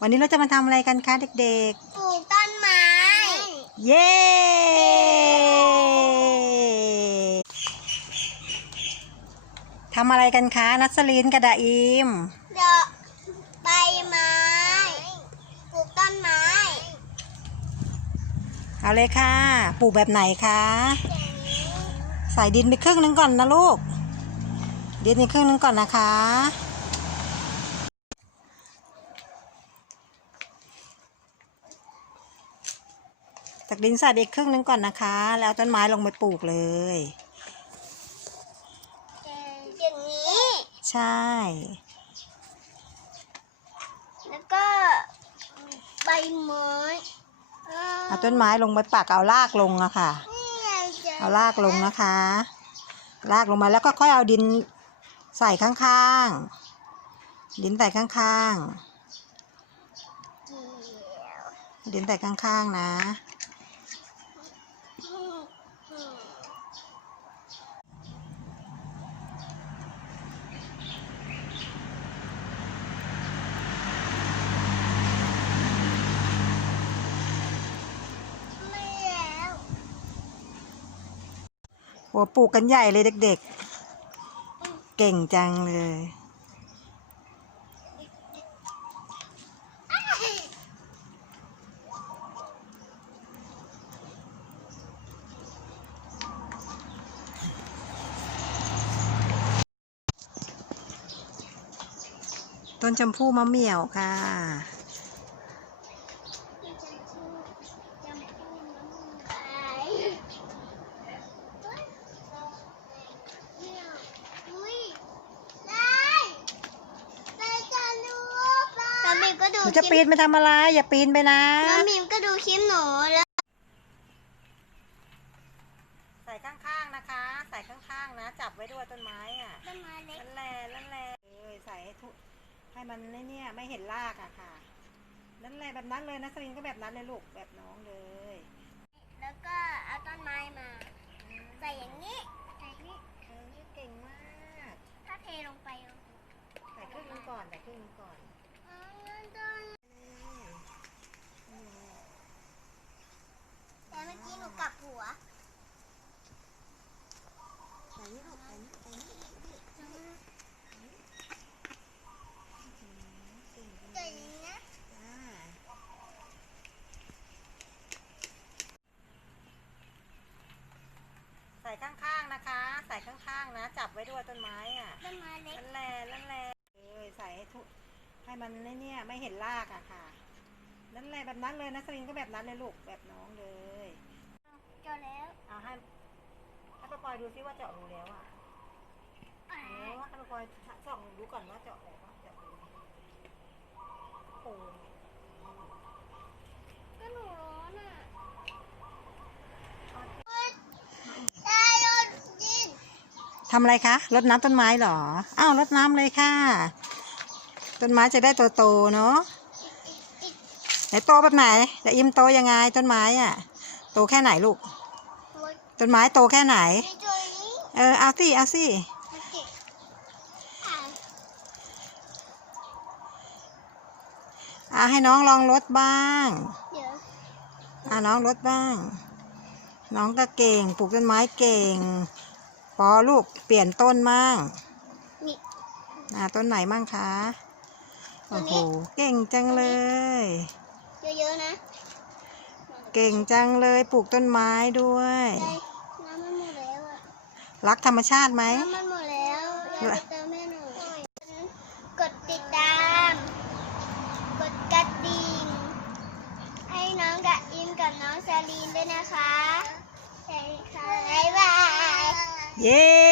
วันนี้เราจะมาทำอะไรกันคะเด็กปลูกต้นไม้ ๆ เย้ ทำอะไรกันคะ นัสลินกระดาอิม ดอกใบไม้ ปลูกต้นไม้ เอาเลยค่ะ ปลูกแบบไหนคะอย่างนี้ใส่ดินไปครึ่งหนึงก่อนนะลูก ดินไปครึ่งหนึงก่อนนะคะ ตักดินใส่ไปอีกครึ่งหนึงก่อนนะคะ แล้วเอาต้นไม้ลงไปปลูกเลย อย่างนี้ ใช่ แล้วก็ใบไม้เอาต้นไม้ลงไปปักเอารากลงอะค่ะนี่ไงจ๊ะเอารากลงนะคะ รากลงมาแล้วก็ค่อยเอาดินใส่ข้างๆ ดินใส่ข้างเกี่ยวๆดินใส่ข้างๆนะ อืมอืมไม่แล้ว โหัวปลูกกันใหญ่เลยเด็กๆ เก่งจังเลย ต้นชมพู่มะเหมี่ยวค่ะ ที่ฉันชื่อจำพูน้ำขายเนี่ยอุ้ยได้ไปกันดูป่ะน้องมิมก็ดู ห นูจะปีนไปทำอะไร อย่าปีนไปนะ น้องมิมก็ดูคลิปหนูแล้วใส่ข้างๆนะคะ ใส่ข้างๆนะ จับไว้ด้วยต้นไม้อะต้นไม้เล็กนั่นแหละนั่นแหละเออใส่ให้ทุกให้มันไม่เนี่ยไม่เห็นรากอะค่ะ นั่นแหละแบบนั้นเลยนะสลินก็แบบนั้นเลยลูกแบบน้องเลย แล้วก็เอาต้นไม้มา ใส่อย่างนี้ใส่นี่ เออเก่งมาก ถ้าเทลงไป ใส่ครึ่งนึงก่อนใส่ครึ่งนึงก่อน อ๋องั้นต้นแต่เมื่อกี้หนูกลับหัว ใส่นี่ลูกใส่นี่ใส่นี่ ใส่อย่างนี้นะ จ้าใส่ ข้างๆนะคะ ใส่ข้างๆนะ จับไว้ด้วยต้นไม้อะต้นไม้เล็กนั่นแหละนั่นแหละเออใส่ให้ทุกให้มันไม่เนี่ยไม่เห็นรากอะค่ะ นั่นแหละแบบนั้นเลยนะสลินก็แบบนั้นเลยลูกแบบน้องเลยเจอแล้วเอาให้ให้ป้าปอยดูซิว่าเจาะรูแล้วอะเออให้ป้าปอยส่องดูก่อนว่าเจาะแล้วว่าเจาะรูโอ้ ก็หนูร้อนอะได้รถดิน ทำอะไรคะรดน้ำต้นไม้เหรออ้าวรดน้ำเลยค่ะ ต้นไม้จะได้โตๆเนาะไหนโตแบบไหนจะอิมโตยังไงต้นไม้อะโตแค่ไหนลูก ต้นไม้โตแค่ไหนมีตัวนี้เออเอาสิเอาสิมาเก็บอะเอาให้น้องลองรดบ้างเดี๋ยวอ่าน้องรดบ้าง น้องก็เก่ง ปลูกต้นไม้เก่ง ปอลูกเปลี่ยนต้นมั่งนี่อ่าต้นไหนมั่งคะต้โอ้นโหนี้เก่งจังเลย เยอะๆนะ เก่งจังเลยปลูกต้นไม้ด้วยได้น้ำมันหมดแล้วอะรักธรรมชาติไหม น้ำมันหมดแล้วอยากไปเติมให้หน่อยกดติดตาม กดกระดิ่งให้น้องกับอิมกับน้องซาลีนด้วยนะคะใช่ค่ะบ๊ายบาย เย้